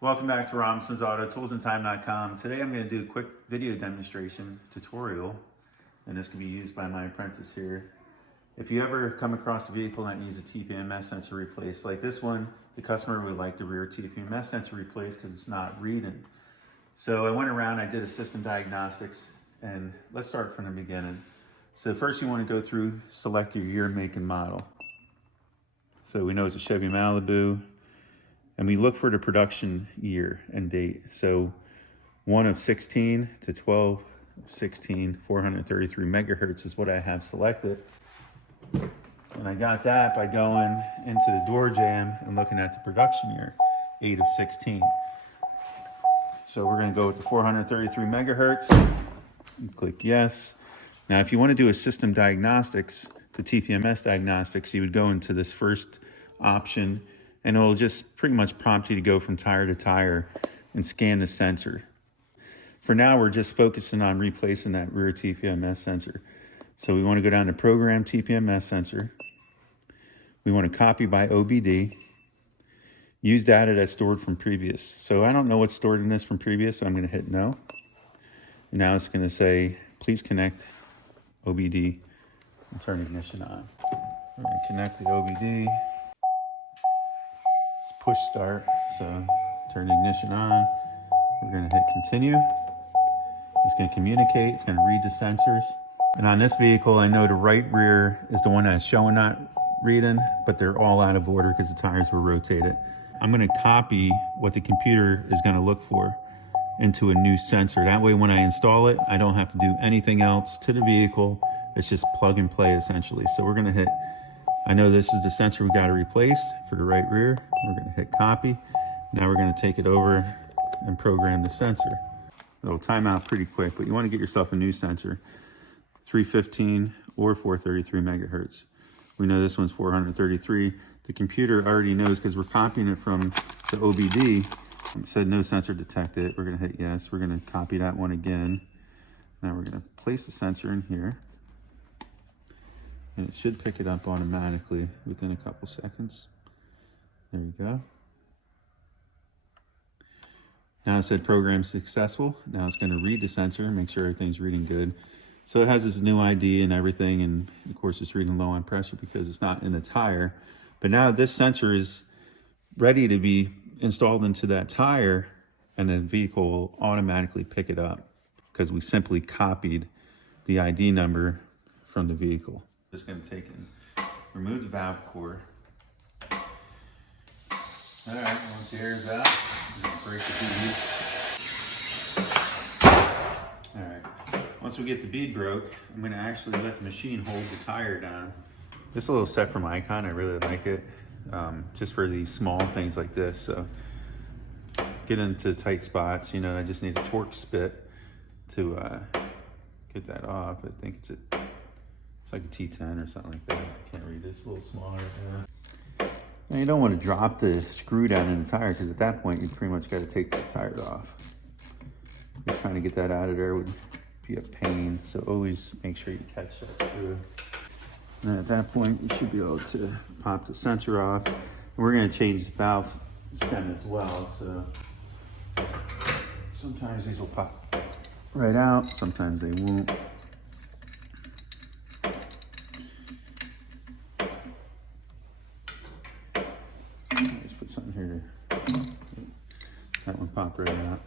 Welcome back to Robinson's Auto ToolsandTime.com. Today I'm going to do a quick video demonstration tutorial, and this can be used by my apprentice here. If you ever come across a vehicle that needs a TPMS sensor replaced, like this one, the customer would like the rear TPMS sensor replaced because it's not reading. So I went around, I did a system diagnostics, and let's start from the beginning. So first you want to go through, select your year, make, and model. So we know it's a Chevy Malibu. And we look for the production year and date. So 1 of 16 to 12 of 16, 433 megahertz is what I have selected. And I got that by going into the door jamb and looking at the production year, 8 of 16. So we're gonna go with the 433 megahertz and click yes. Now, if you wanna do a system diagnostics, the TPMS diagnostics, you would go into this first option and it'll just pretty much prompt you to go from tire to tire and scan the sensor. For now, we're just focusing on replacing that rear TPMS sensor. So we want to go down to Program TPMS Sensor. We want to copy by OBD. Use data that's stored from previous. So I don't know what's stored in this from previous, so I'm going to hit no. And now it's going to say, please connect OBD and turn ignition on. We're going to connect the OBD. Push start, so turn the ignition on. We're going to hit continue. It's going to communicate, it's going to read the sensors. And on this vehicle, I know the right rear is the one that's showing not reading, but they're all out of order because the tires were rotated. I'm going to copy what the computer is going to look for into a new sensor. That way when I install it, I don't have to do anything else to the vehicle. It's just plug and play essentially. So we're going to hit, I know this is the sensor we got to replace for the right rear. We're going to hit copy. Now we're going to take it over and program the sensor. It'll time out pretty quick, but you want to get yourself a new sensor, 315 or 433 megahertz. We know this one's 433. The computer already knows because we're copying it from the OBD. It said no sensor detected. We're going to hit yes. We're going to copy that one again. Now we're going to place the sensor in here. And it should pick it up automatically within a couple seconds. There you go. Now it said program successful. Now it's going to read the sensor, make sure everything's reading good. So it has this new ID and everything, and of course it's reading low on pressure because it's not in the tire. But now this sensor is ready to be installed into that tire, and the vehicle will automatically pick it up because we simply copied the ID number from the vehicle. Just going to take and remove the valve core. All right, once the air is out, break the bead. All right, once we get the bead broke, I'm going to actually let the machine hold the tire down. This is a little set from Icon. I really like it, just for these small things like this. So get into tight spots. You know, I just need a torque spit to get that off. I think it's like a T10 or something like that. I can't read this, a little smaller. Now you don't want to drop the screw down in the tire because at that point you pretty much got to take the tire off. Just trying to get that out of there would be a pain, so always make sure you catch that screw. And at that point you should be able to pop the sensor off. And we're going to change the valve stem as well, so sometimes these will pop right out, sometimes they won't. That one popped right out.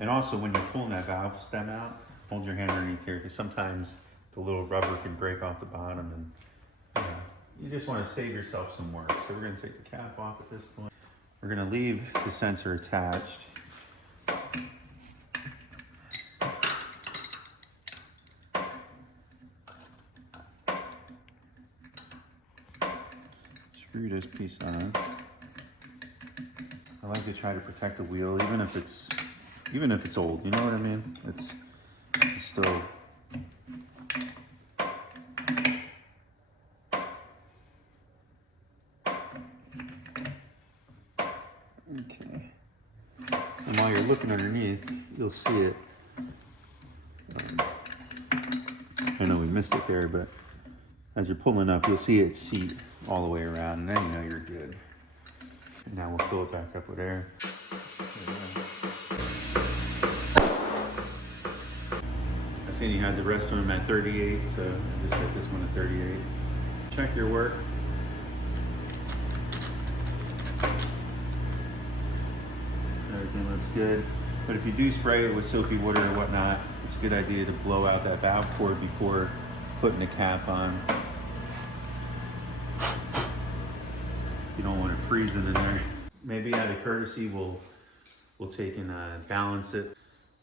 And also when you're pulling that valve stem out, hold your hand underneath here because sometimes the little rubber can break off the bottom, and you just want to save yourself some work. So we're going to take the cap off at this point. We're going to leave the sensor attached. Screw this piece on. I like to try to protect the wheel, even if it's old. You know what I mean? It's still. Okay. And while you're looking underneath, you'll see it. I know we missed it there, but as you're pulling up, you'll see it seat all the way around, and then you know you're good. And now we'll fill it back up with air. Saying you had the rest of them at 38, so I just set this one at 38. Check your work. Everything looks good. But if you do spray it with soapy water or whatnot, it's a good idea to blow out that valve cord before putting the cap on. You don't want it freezing in there. Maybe out of courtesy, we'll take and balance it.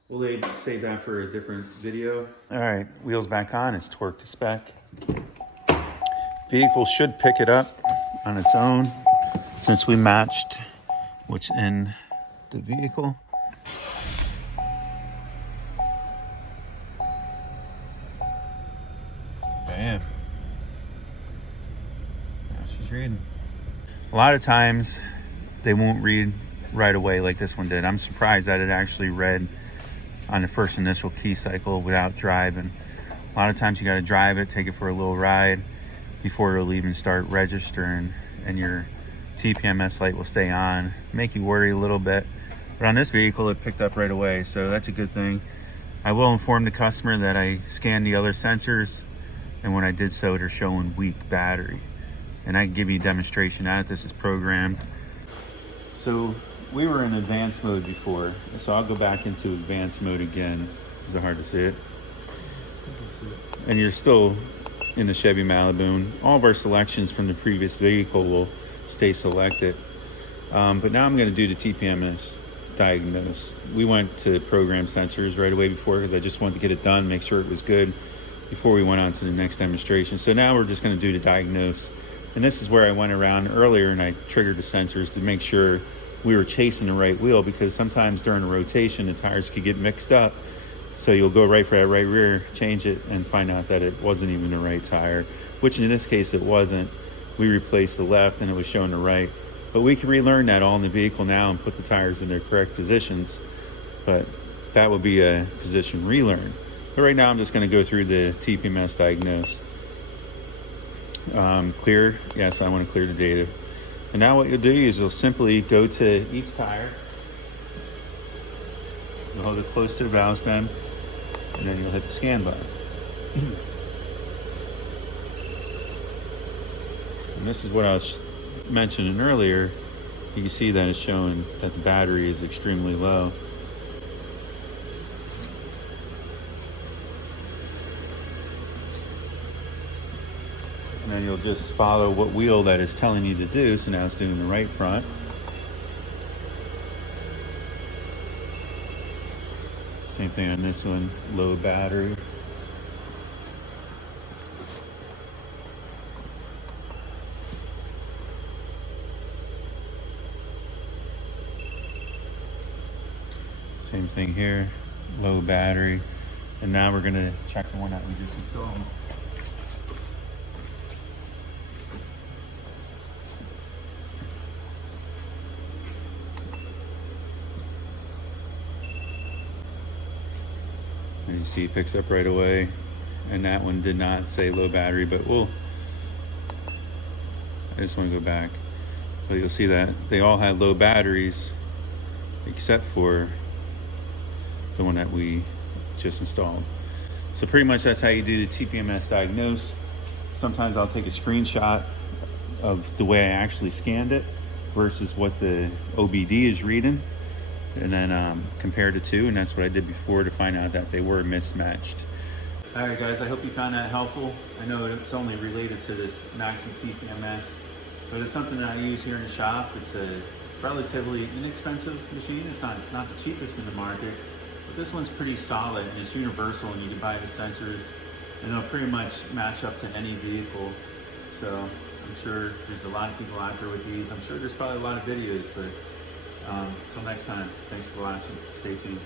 We'll save that for a different video. All right, wheels back on. It's torqued to spec. Vehicle should pick it up on its own since we matched what's in the vehicle. Bam. Now she's reading. A lot of times they won't read right away like this one did. I'm surprised that it actually read on the first initial key cycle without driving. A lot of times you got to drive it, take it for a little ride before it'll even start registering, and your TPMS light will stay on, make you worry a little bit. But on this vehicle, it picked up right away, so that's a good thing. I will inform the customer that I scanned the other sensors, and when I did so, they're showing weak battery. And I can give you a demonstration that this is programmed. So we were in advanced mode before, so I'll go back into advanced mode again. Is it hard to see it? And you're still in the Chevy Malibu. All of our selections from the previous vehicle will stay selected. But now I'm going to do the TPMS diagnose. We went to program sensors right away before because I just wanted to get it done, make sure it was good before we went on to the next demonstration. So now we're just going to do the diagnose. And this is where I went around earlier and I triggered the sensors to make sure we were chasing the right wheel, because sometimes during a rotation the tires could get mixed up. So you'll go right for that right rear, change it, and find out that it wasn't even the right tire, which in this case it wasn't. We replaced the left and it was showing the right. But we can relearn that all in the vehicle now and put the tires in their correct positions. But that would be a position relearn. But right now I'm just going to go through the TPMS diagnose. Clear, yes, I want to clear the data. And now what you'll do is you'll simply go to each tire. You'll hold it close to the valve stem, and then you'll hit the scan button. And this is what I was mentioning earlier. You can see that it's showing that the battery is extremely low. And then you'll just follow what wheel that is telling you to do. So now it's doing the right front. Same thing on this one, low battery. Same thing here, low battery. And now we're gonna check the one that we just installed. And you see it picks up right away, and that one did not say low battery, but I just want to go back. But you'll see that they all had low batteries except for the one that we just installed. So pretty much that's how you do the TPMS diagnose. Sometimes I'll take a screenshot of the way I actually scanned it versus what the OBD is reading, and then compare the two, and that's what I did before to find out that they were mismatched. All right, guys, I hope you found that helpful. I know it's only related to this MaxiTPMS, but it's something that I use here in the shop. It's a relatively inexpensive machine. It's not the cheapest in the market, but this one's pretty solid, and it's universal, and you can buy the sensors, and they'll pretty much match up to any vehicle. So I'm sure there's a lot of people out there with these. I'm sure there's probably a lot of videos, but until next time, thanks for watching. Stay tuned.